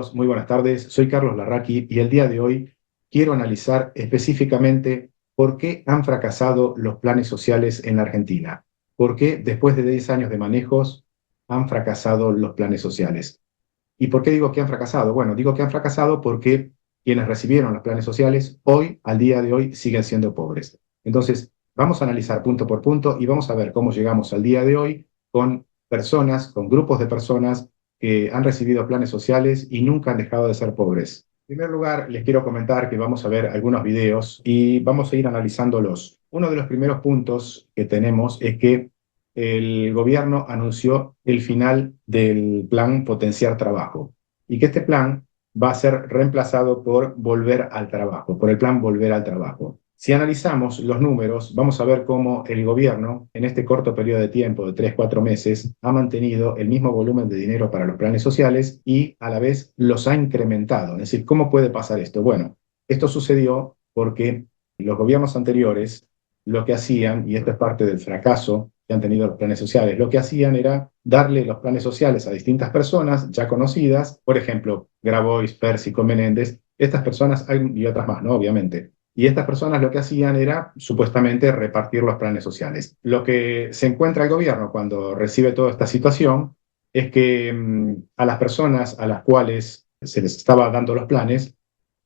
amigos? Muy buenas tardes. Soy Carlos Larraqui y el día de hoy quiero analizar específicamente por qué han fracasado los planes sociales en la Argentina. ¿Por qué después de 10 años de manejos han fracasado los planes sociales? ¿Y por qué digo que han fracasado? Bueno, digo que han fracasado porque quienes recibieron los planes sociales hoy, al día de hoy, siguen siendo pobres. Entonces, vamos a analizar punto por punto y vamos a ver cómo llegamos al día de hoy con personas, con grupos de personas que han recibido planes sociales y nunca han dejado de ser pobres. En primer lugar, les quiero comentar que vamos a ver algunos videos y vamos a ir analizándolos. Uno de los primeros puntos que tenemos es que el gobierno anunció el final del plan Potenciar Trabajo y que este plan va a ser reemplazado por Volver al Trabajo, por el plan Volver al Trabajo. Si analizamos los números, vamos a ver cómo el gobierno, en este corto periodo de tiempo de 3, 4 meses, ha mantenido el mismo volumen de dinero para los planes sociales y a la vez los ha incrementado. Es decir, ¿cómo puede pasar esto? Bueno, esto sucedió porque los gobiernos anteriores lo que hacían, y esto es parte del fracaso que han tenido los planes sociales, lo que hacían era darle los planes sociales a distintas personas ya conocidas, por ejemplo, Grabois, Pérsico, Menéndez, estas personas, y otras más, ¿no? Obviamente. Y estas personas lo que hacían era supuestamente repartir los planes sociales. Lo que se encuentra el gobierno cuando recibe toda esta situación es que a las personas a las cuales se les estaba dando los planes,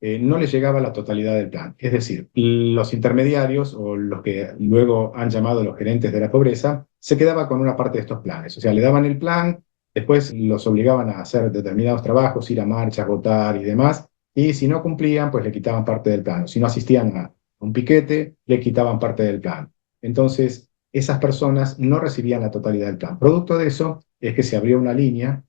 no les llegaba la totalidad del plan. Es decir, los intermediarios o los que luego han llamado los gerentes de la pobreza, se quedaba con una parte de esestos planes. O sea, le daban el plan, después los obligaban a hacer determinados trabajos, ir a marchas, votar y demás, y si no cumplían, pues le quitaban parte del plan. O si no asistían a un piquete, le quitaban parte del plan. Entonces, esas personas no recibían la totalidad del plan. Producto de eso es que se abrió una línea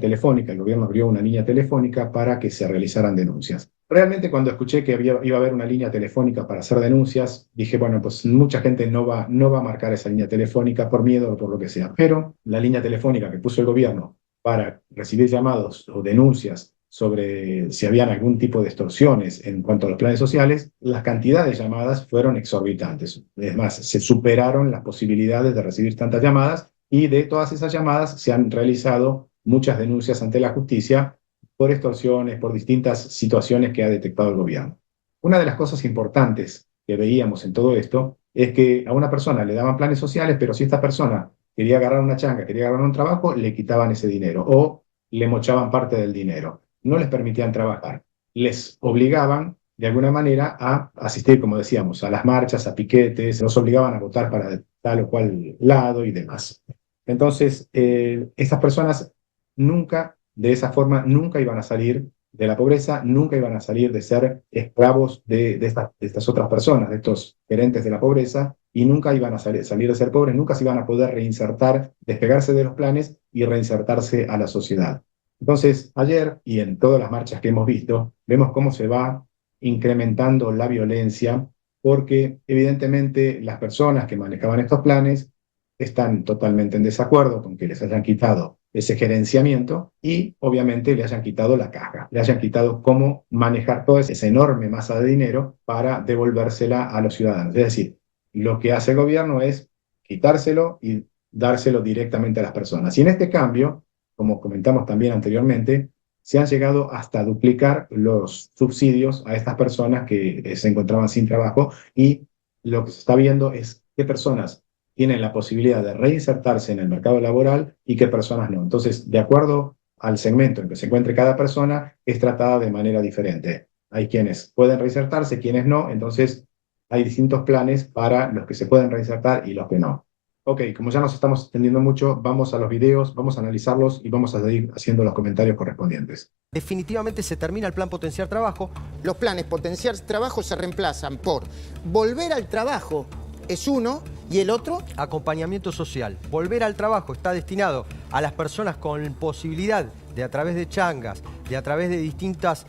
telefónica, el gobierno abrió una línea telefónica para que se realizaran denuncias. Realmente cuando escuché que iba a haber una línea telefónica para hacer denuncias, dije, bueno, pues mucha gente no va a marcar esa línea telefónica por miedo o por lo que sea. Pero la línea telefónica que puso el gobierno para recibir llamados o denuncias sobre si habían algún tipo de extorsiones en cuanto a los planes sociales, las cantidades de llamadas fueron exorbitantes. Es más, se superaron las posibilidades de recibir tantas llamadas y de todas esas llamadas se han realizado muchas denuncias ante la justicia por extorsiones, por distintas situaciones que ha detectado el gobierno. Una de las cosas importantes que veíamos en todo esto es que a una persona le daban planes sociales, pero si esta persona quería agarrar una changa, quería agarrar un trabajo, le quitaban ese dinero o le mochaban parte del dinero. No les permitían trabajar. Les obligaban de alguna manera a asistir, como decíamos, a las marchas, a piquetes, los obligaban a votar para tal o cual lado y demás. Entonces, estas personas nunca, de esa forma, nunca iban a salir de la pobreza, nunca iban a salir de ser esclavos de estas otras personas, de estos gerentes de la pobreza, y nunca iban a salir de ser pobres, nunca se iban a poder reinsertar, despegarse de los planes y reinsertarse a la sociedad. Entonces, ayer y en todas las marchas que hemos visto, vemos cómo se va incrementando la violencia, porque evidentemente las personas que manejaban estos planes están totalmente en desacuerdo con que les hayan quitado ese gerenciamiento y obviamente le hayan quitado la caja, le hayan quitado cómo manejar toda esa enorme masa de dinero para devolvérsela a los ciudadanos. Es decir, lo que hace el gobierno es quitárselo y dárselo directamente a las personas. Y en este cambio, como comentamos también anteriormente, se han llegado hasta duplicar los subsidios a estas personas que se encontraban sin trabajo y lo que se está viendo es qué personas tienen la posibilidad de reinsertarse en el mercado laboral y qué personas no. Entonces, de acuerdo al segmento en que se encuentre cada persona, es tratada de manera diferente. Hay quienes pueden reinsertarse, quienes no, entonces hay distintos planes para los que se pueden reinsertar y los que no. Ok, como ya nos estamos extendiendo mucho, vamos a los videos, vamos a analizarlos y vamos a seguir haciendo los comentarios correspondientes. Definitivamente se termina el plan Potenciar Trabajo. Los planes Potenciar Trabajo se reemplazan por Volver al Trabajo, es uno, y el otro, Acompañamiento social. Volver al trabajo está destinado a las personas con posibilidad de a través de changas, de a través de distintos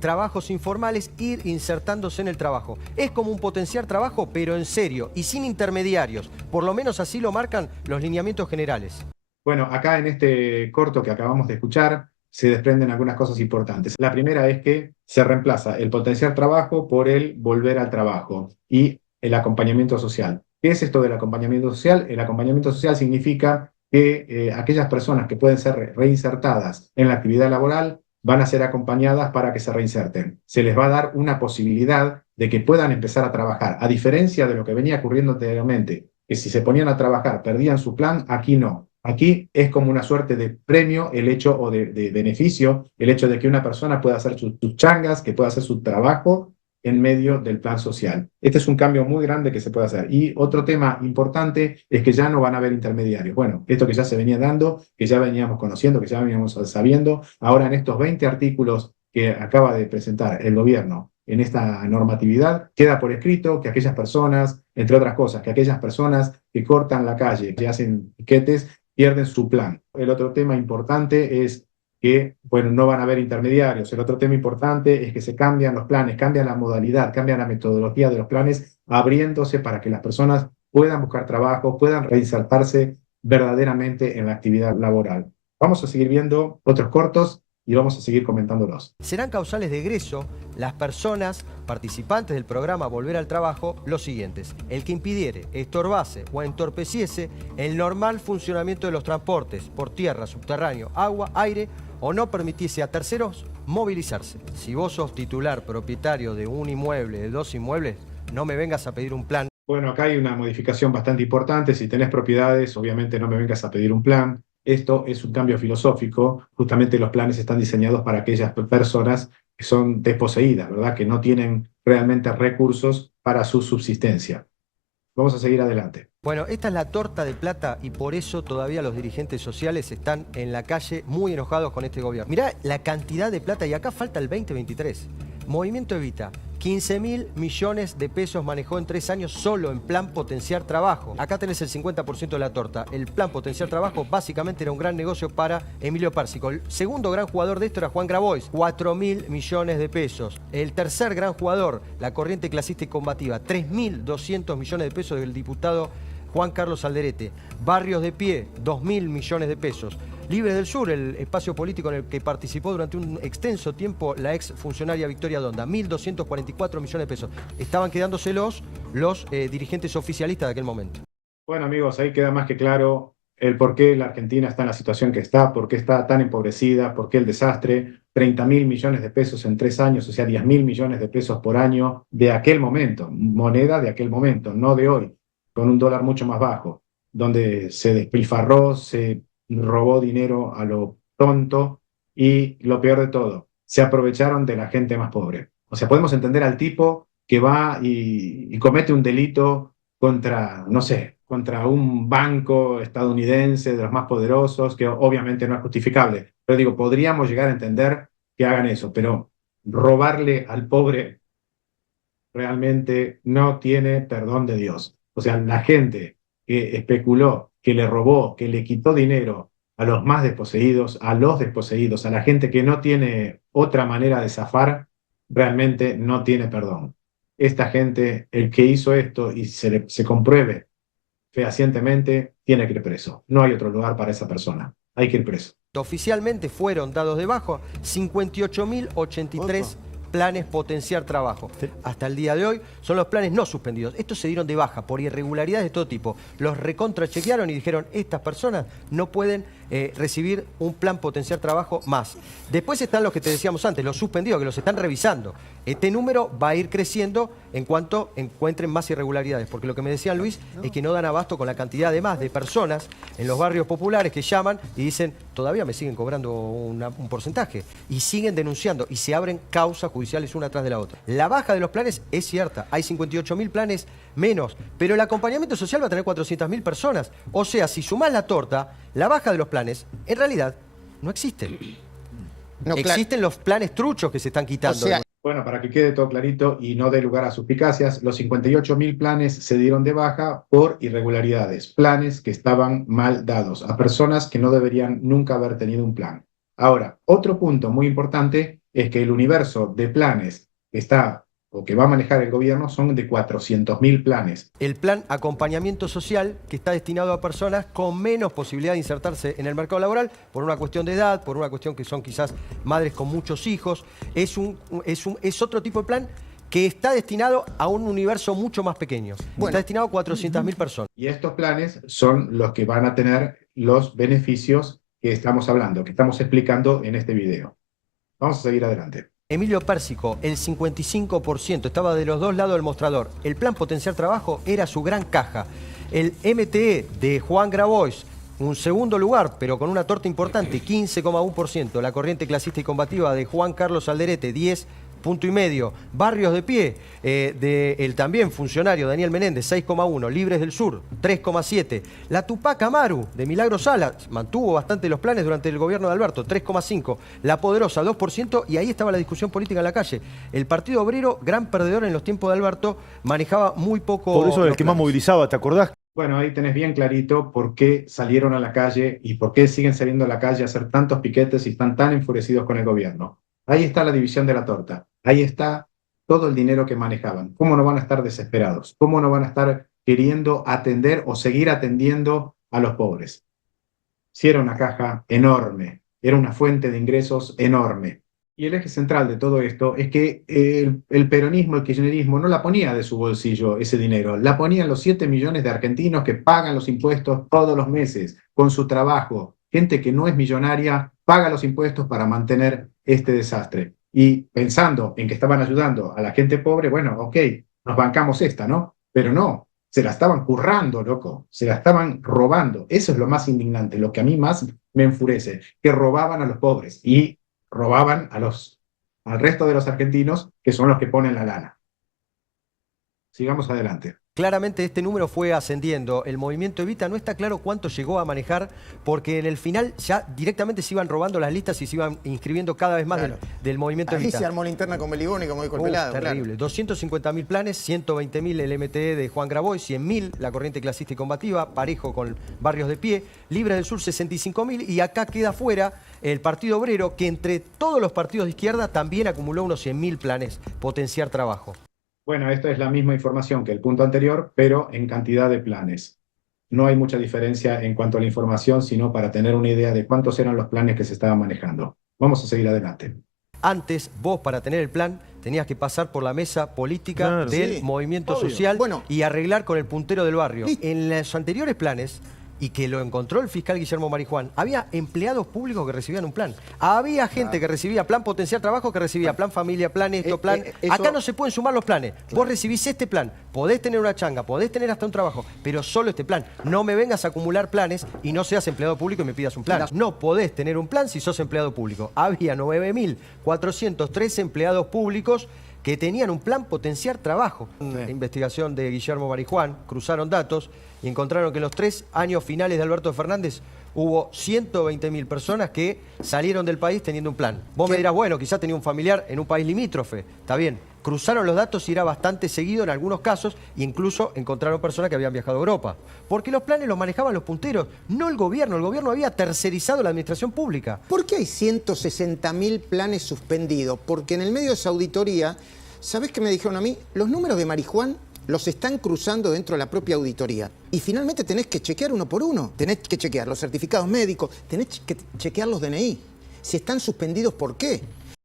trabajos informales, ir insertándose en el trabajo. Es como un potenciar trabajo, pero en serio y sin intermediarios. Por lo menos así lo marcan los lineamientos generales. Bueno, acá en este corto que acabamos de escuchar, se desprenden algunas cosas importantes. La primera es que se reemplaza el potenciar trabajo por el volver al trabajo y el acompañamiento social. ¿Qué es esto del acompañamiento social? El acompañamiento social significa que aquellas personas que pueden ser reinsertadas en la actividad laboral van a ser acompañadas para que se reinserten. Se les va a dar una posibilidad de que puedan empezar a trabajar, a diferencia de lo que venía ocurriendo anteriormente, que si se ponían a trabajar perdían su plan, aquí no. Aquí es como una suerte de premio el hecho o de beneficio, el hecho de que una persona pueda hacer sus changas, que pueda hacer su trabajo en medio del plan social. Este es un cambio muy grande que se puede hacer. Y otro tema importante es que ya no van a haber intermediarios. Bueno, esto que ya se venía dando, que ya veníamos conociendo, que ya veníamos sabiendo, ahora en estos 20 artículos que acaba de presentar el gobierno en esta normatividad, queda por escrito que aquellas personas, entre otras cosas, que aquellas personas que cortan la calle, que hacen piquetes, pierden su plan. El otro tema importante es que, bueno, no van a haber intermediarios. El otro tema importante es que se cambian los planes, cambian la modalidad, cambian la metodología de los planes, abriéndose para que las personas puedan buscar trabajo, puedan reinsertarse verdaderamente en la actividad laboral. Vamos a seguir viendo otros cortos y vamos a seguir comentándolos. Serán causales de egreso las personas participantes del programa Volver al Trabajo los siguientes: el que impidiere, estorbase o entorpeciese el normal funcionamiento de los transportes por tierra, subterráneo, agua, aire, o no permitiese a terceros movilizarse. Si vos sos titular, propietario de un inmueble, de 2 inmuebles, no me vengas a pedir un plan. Bueno, acá hay una modificación bastante importante. Si tenés propiedades, obviamente no me vengas a pedir un plan. Esto es un cambio filosófico. Justamente los planes están diseñados para aquellas personas que son desposeídas, ¿verdad? Que no tienen realmente recursos para su subsistencia. Vamos a seguir adelante. Bueno, esta es la torta de plata y por eso todavía los dirigentes sociales están en la calle muy enojados con este gobierno. Mirá la cantidad de plata y acá falta el 2023. Movimiento Evita, 15.000 millones de pesos manejó en 3 años solo en plan potenciar trabajo. Acá tenés el 50% de la torta. El plan potenciar trabajo básicamente era un gran negocio para Emilio Pérsico. El segundo gran jugador de esto era Juan Grabois, 4.000 millones de pesos. El tercer gran jugador, la corriente clasista y combativa, 3.200 millones de pesos del diputado Juan Carlos Alderete. Barrios de Pie, 2.000 millones de pesos. Libres del Sur, el espacio político en el que participó durante un extenso tiempo la ex funcionaria Victoria Donda, 1.244 millones de pesos. Estaban quedándose los dirigentes oficialistas de aquel momento. Bueno, amigos, ahí queda más que claro el por qué la Argentina está en la situación que está, por qué está tan empobrecida, por qué el desastre. 30.000 millones de pesos en 3 años, o sea, 10.000 millones de pesos por año de aquel momento, moneda de aquel momento, no de hoy, con un dólar mucho más bajo, donde se despilfarró, se robó dinero a lo tonto y lo peor de todo, se aprovecharon de la gente más pobre. O sea, podemos entender al tipo que va y comete un delito contra, no sé, contra un banco estadounidense de los más poderosos, que obviamente no es justificable. Pero digo, podríamos llegar a entender que hagan eso, pero robarle al pobre realmente no tiene perdón de Dios. O sea, la gente que especuló, que le robó, que le quitó dinero a los más desposeídos, a los desposeídos, a la gente que no tiene otra manera de zafar, realmente no tiene perdón. Esta gente, el que hizo esto y se compruebe fehacientemente, tiene que ir preso. No hay otro lugar para esa persona. Hay que ir preso. Oficialmente fueron dados de baja 58.083 planes potenciar trabajo. Hasta el día de hoy son los planes no suspendidos. Estos se dieron de baja por irregularidades de todo tipo. Los recontrachequearon y dijeron, estas personas no pueden recibir un plan potenciar trabajo más. Después están los que te decíamos antes, los suspendidos, que los están revisando. Este número va a ir creciendo en cuanto encuentren más irregularidades, porque lo que me decía Luis es que no dan abasto con la cantidad además de personas en los barrios populares que llaman y dicen, todavía me siguen cobrando un porcentaje, y siguen denunciando y se abren causas judiciales una tras de la otra. La baja de los planes es cierta, hay 58.000 planes menos, pero el acompañamiento social va a tener 400.000 personas. O sea, si sumás la torta, la baja de los planes, en realidad, no existen. No, existen los planes truchos que se están quitando. O sea, bueno, para que quede todo clarito y no dé lugar a suspicacias, los 58.000 planes se dieron de baja por irregularidades, planes que estaban mal dados a personas que no deberían nunca haber tenido un plan. Ahora, otro punto muy importante es que el universo de planes que está o que va a manejar el gobierno son de 400.000 planes. El plan acompañamiento social, que está destinado a personas con menos posibilidad de insertarse en el mercado laboral por una cuestión de edad, por una cuestión que son quizás madres con muchos hijos, es otro tipo de plan que está destinado a un universo mucho más pequeño. Bueno, está destinado a 400.000 personas. Y estos planes son los que van a tener los beneficios que estamos hablando, que estamos explicando en este video. Vamos a seguir adelante. Emilio Pérsico, el 55%, estaba de los dos lados del mostrador. El plan Potenciar Trabajo era su gran caja. El MTE de Juan Grabois, un segundo lugar, pero con una torta importante, 15,1%. La corriente clasista y combativa de Juan Carlos Alderete, 10,5%. Barrios de Pie, del también funcionario Daniel Menéndez, 6,1%. Libres del Sur, 3,7%. La Tupac Amaru de Milagro Salas mantuvo bastante los planes durante el gobierno de Alberto, 3,5%. La Poderosa, 2%. Y ahí estaba la discusión política en la calle. El Partido Obrero, gran perdedor en los tiempos de Alberto, manejaba muy poco. Por eso el que más movilizaba, ¿te acordás? Bueno, ahí tenés bien clarito por qué salieron a la calle y por qué siguen saliendo a la calle a hacer tantos piquetes y están tan enfurecidos con el gobierno. Ahí está la división de la torta. Ahí está todo el dinero que manejaban. ¿Cómo no van a estar desesperados? ¿Cómo no van a estar queriendo atender o seguir atendiendo a los pobres? Si era una caja enorme, era una fuente de ingresos enorme. Y el eje central de todo esto es que el peronismo, el kirchnerismo, no la ponía de su bolsillo ese dinero, la ponían los 7 millones de argentinos que pagan los impuestos todos los meses con su trabajo. Gente que no es millonaria paga los impuestos para mantener este desastre. Y pensando en que estaban ayudando a la gente pobre, bueno, ok, nos bancamos esta, ¿no? Pero no, se la estaban currando, loco, se la estaban robando. Eso es lo más indignante, lo que a mí más me enfurece, que robaban a los pobres y robaban al resto de los argentinos, que son los que ponen la lana. Sigamos adelante. Claramente este número fue ascendiendo. El movimiento Evita no está claro cuánto llegó a manejar, porque en el final ya directamente se iban robando las listas y se iban inscribiendo cada vez más del movimiento Ahí Evita. se armó la interna con Meligoni, como dijo el pelado. Terrible. 250.000 planes, 120.000 el MTE de Juan Grabois, 100.000 la corriente clasista y combativa, parejo con Barrios de Pie, Libres del Sur 65.000, y acá queda fuera el Partido Obrero, que entre todos los partidos de izquierda también acumuló unos 100.000 planes, Potenciar Trabajo. Bueno, esto es la misma información que el punto anterior, pero en cantidad de planes. No hay mucha diferencia en cuanto a la información, sino para tener una idea de cuántos eran los planes que se estaban manejando. Vamos a seguir adelante. Antes, vos para tener el plan tenías que pasar por la mesa política del movimiento social y arreglar con el puntero del barrio. En los anteriores planes, y que lo encontró el fiscal Guillermo Marijuán, había empleados públicos que recibían un plan. Había gente que recibía plan Potenciar Trabajo, que recibía plan familia, plan esto, plan... Acá no se pueden sumar los planes. Vos recibís este plan, podés tener una changa, podés tener hasta un trabajo, pero solo este plan. No me vengas a acumular planes y no seas empleado público y me pidas un plan. No podés tener un plan si sos empleado público. Había 9.403 empleados públicos que tenían un plan Potenciar Trabajo. La investigación de Guillermo Marijuán, cruzaron datos y encontraron que en los 3 años finales de Alberto Fernández hubo 120.000 personas que salieron del país teniendo un plan. Vos me dirás, bueno, quizás tenía un familiar en un país limítrofe. Está bien. Cruzaron los datos y era bastante seguido en algunos casos, e incluso encontraron personas que habían viajado a Europa. Porque los planes los manejaban los punteros, no el gobierno. El gobierno había tercerizado la administración pública. ¿Por qué hay 160.000 planes suspendidos? Porque en el medio de esa auditoría, ¿sabés qué me dijeron a mí? Los números de Marijuán los están cruzando dentro de la propia auditoría. Y finalmente tenés que chequear uno por uno. Tenés que chequear los certificados médicos, tenés que chequear los DNI. Si están suspendidos, ¿por qué?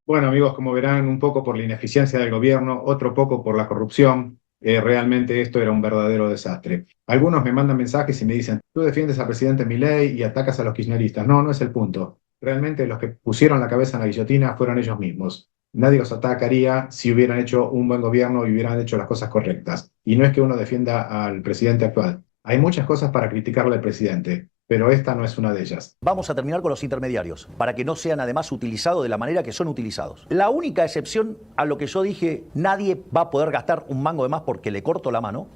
Bueno, amigos, como verán, un poco por la ineficiencia del gobierno, otro poco por la corrupción. Realmente esto era un verdadero desastre. Algunos me mandan mensajes y me dicen, tú defiendes al presidente Milei y atacas a los kirchneristas. No, no es el punto. Realmente los que pusieron la cabeza en la guillotina fueron ellos mismos. Nadie los atacaría si hubieran hecho un buen gobierno y hubieran hecho las cosas correctas. Y no es que uno defienda al presidente actual. Hay muchas cosas para criticarle al presidente, pero esta no es una de ellas. Vamos a terminar con los intermediarios, para que no sean además utilizados de la manera que son utilizados. La única excepción a lo que yo dije, nadie va a poder gastar un mango de más porque le corto la mano.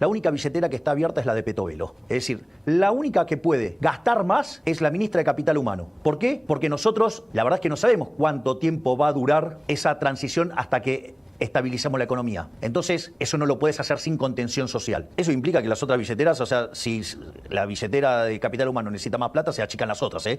La única billetera que está abierta es la de Petovelo. Es decir, la única que puede gastar más es la ministra de Capital Humano. ¿Por qué? Porque nosotros, la verdad es que no sabemos cuánto tiempo va a durar esa transición hasta que estabilizamos la economía. Entonces, eso no lo puedes hacer sin contención social. Eso implica que las otras billeteras, o sea, si la billetera de Capital Humano necesita más plata, se achican las otras, ¿eh?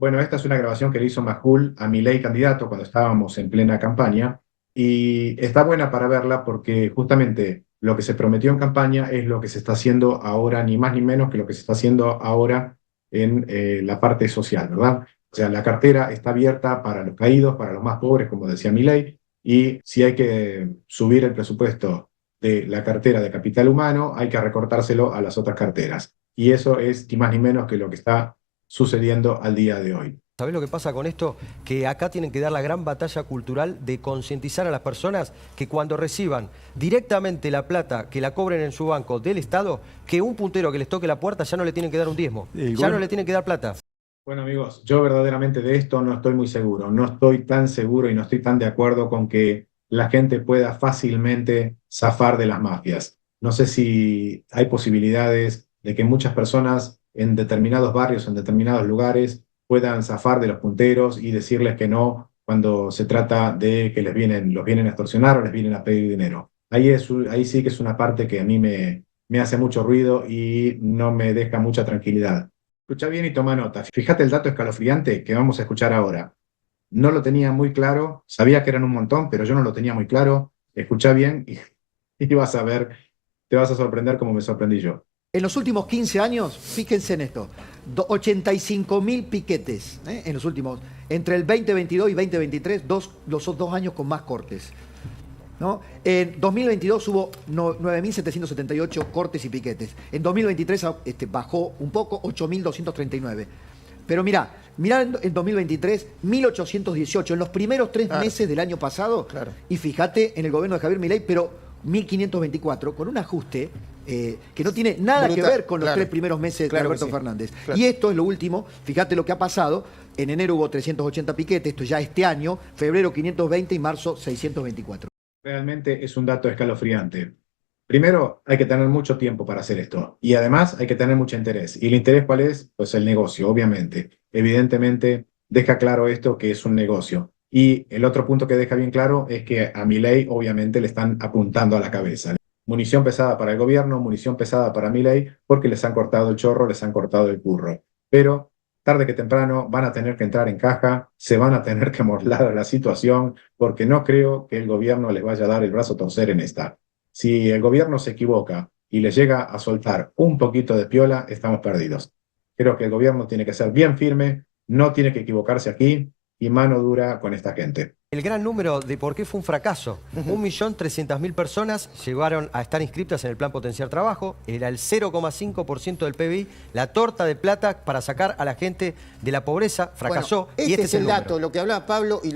Bueno, esta es una grabación que le hizo Majul a Milei candidato cuando estábamos en plena campaña, y está buena para verla porque justamente lo que se prometió en campaña es lo que se está haciendo ahora, ni más ni menos que lo que se está haciendo ahora en la parte social, ¿verdad? O sea, la cartera está abierta para los caídos, para los más pobres, como decía Milei, y si hay que subir el presupuesto de la cartera de Capital Humano, hay que recortárselo a las otras carteras. Y eso es ni más ni menos que lo que está sucediendo al día de hoy. ¿Sabés lo que pasa con esto? Que acá tienen que dar la gran batalla cultural de concientizar a las personas que cuando reciban directamente la plata que la cobren en su banco del Estado, que un puntero que les toque la puerta ya no le tienen que dar un diezmo, ya no le tienen que dar plata. Bueno, amigos, yo verdaderamente de esto no estoy muy seguro. No estoy tan seguro y no estoy tan de acuerdo con que la gente pueda fácilmente zafar de las mafias. No sé si hay posibilidades de que muchas personas en determinados barrios, en determinados lugares, puedan zafar de los punteros y decirles que no cuando se trata de que los vienen a extorsionar o les vienen a pedir dinero. Ahí sí que es una parte que a mí me hace mucho ruido y no me deja mucha tranquilidad. Escucha bien y toma nota. Fíjate el dato escalofriante que vamos a escuchar ahora. No lo tenía muy claro, sabía que eran un montón, pero yo no lo tenía muy claro. Escucha bien y vas a ver, te vas a sorprender como me sorprendí yo. En los últimos 15 años, fíjense en esto, 85.000 piquetes en los últimos, entre el 2022 y 2023, los 2 años con más cortes. ¿No? En 2022 hubo 9.778 cortes y piquetes. En 2023 bajó un poco, 8.239. Pero mirá en 2023, 1.818, en los primeros 3 meses del año pasado, y fíjate en el gobierno de Javier Milei, pero 1.524, con un ajuste que no tiene nada que ver con los 3 primeros meses de Alberto Fernández. Y esto es lo último, fíjate lo que ha pasado. En enero hubo 380 piquetes, esto ya este año, febrero 520 y marzo 624. Realmente es un dato escalofriante. Primero, hay que tener mucho tiempo para hacer esto. Y además hay que tener mucho interés. ¿Y el interés cuál es? Pues el negocio, obviamente. Evidentemente, deja claro esto que es un negocio. Y el otro punto que deja bien claro es que a Milei, obviamente, le están apuntando a la cabeza. Munición pesada para el gobierno, munición pesada para Milei, porque les han cortado el chorro, les han cortado el curro. Pero tarde que temprano van a tener que entrar en caja, se van a tener que morlar la situación, porque no creo que el gobierno les vaya a dar el brazo a torcer en esta. Si el gobierno se equivoca y le llega a soltar un poquito de piola, estamos perdidos. Creo que el gobierno tiene que ser bien firme, no tiene que equivocarse aquí y mano dura con esta gente. El gran número de por qué fue un fracaso. 1.300.000 personas llegaron a estar inscritas en el Plan Potenciar Trabajo. Era el 0,5% del PBI. La torta de plata para sacar a la gente de la pobreza fracasó. Bueno, este es el dato, lo que hablaba Pablo y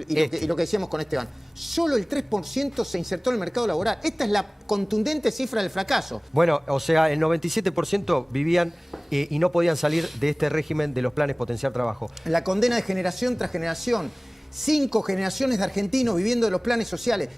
lo que decíamos con Esteban. Solo el 3% se insertó en el mercado laboral. Esta es la contundente cifra del fracaso. Bueno, o sea, el 97% vivían y no podían salir de este régimen de los planes Potenciar Trabajo. La condena de generación tras generación. 5 generaciones de argentinos viviendo de los planes sociales.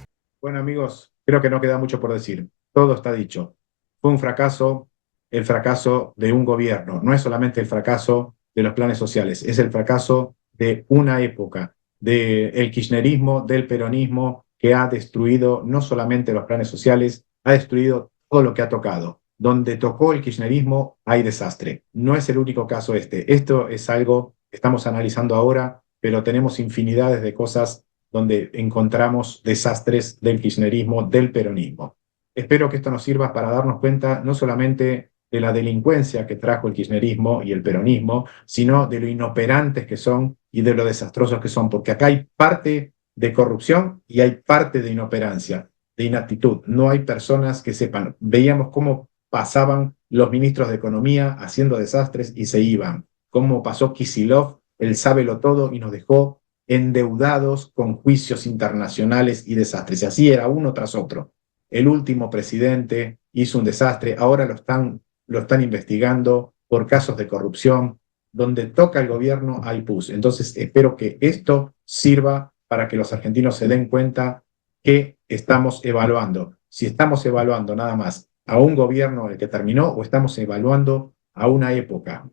Bueno, amigos, creo que no queda mucho por decir. Todo está dicho. Fue un fracaso, el fracaso de un gobierno. No es solamente el fracaso de los planes sociales, es el fracaso de una época, del kirchnerismo, del peronismo, que ha destruido no solamente los planes sociales, ha destruido todo lo que ha tocado. Donde tocó el kirchnerismo hay desastre. No es el único caso este. Esto es algo que estamos analizando ahora, pero tenemos infinidades de cosas donde encontramos desastres del kirchnerismo, del peronismo. Espero que esto nos sirva para darnos cuenta no solamente de la delincuencia que trajo el kirchnerismo y el peronismo, sino de lo inoperantes que son y de lo desastrosos que son, porque acá hay parte de corrupción y hay parte de inoperancia, de inaptitud. No hay personas que sepan. Veíamos cómo pasaban los ministros de Economía haciendo desastres y se iban. Cómo pasó Kicillof, él sábelo todo y nos dejó endeudados con juicios internacionales y desastres. Y así era uno tras otro. El último presidente hizo un desastre, ahora lo están investigando por casos de corrupción. Donde toca el gobierno hay pus. Entonces espero que esto sirva para que los argentinos se den cuenta que estamos evaluando. Si estamos evaluando nada más a un gobierno el que terminó o estamos evaluando a una época,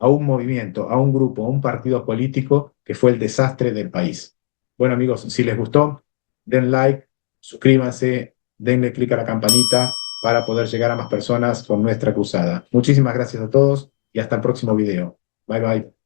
a un movimiento, a un grupo, a un partido político que fue el desastre del país. Bueno, amigos, si les gustó, den like, suscríbanse, denle clic a la campanita para poder llegar a más personas con nuestra cruzada. Muchísimas gracias a todos y hasta el próximo video. Bye, bye.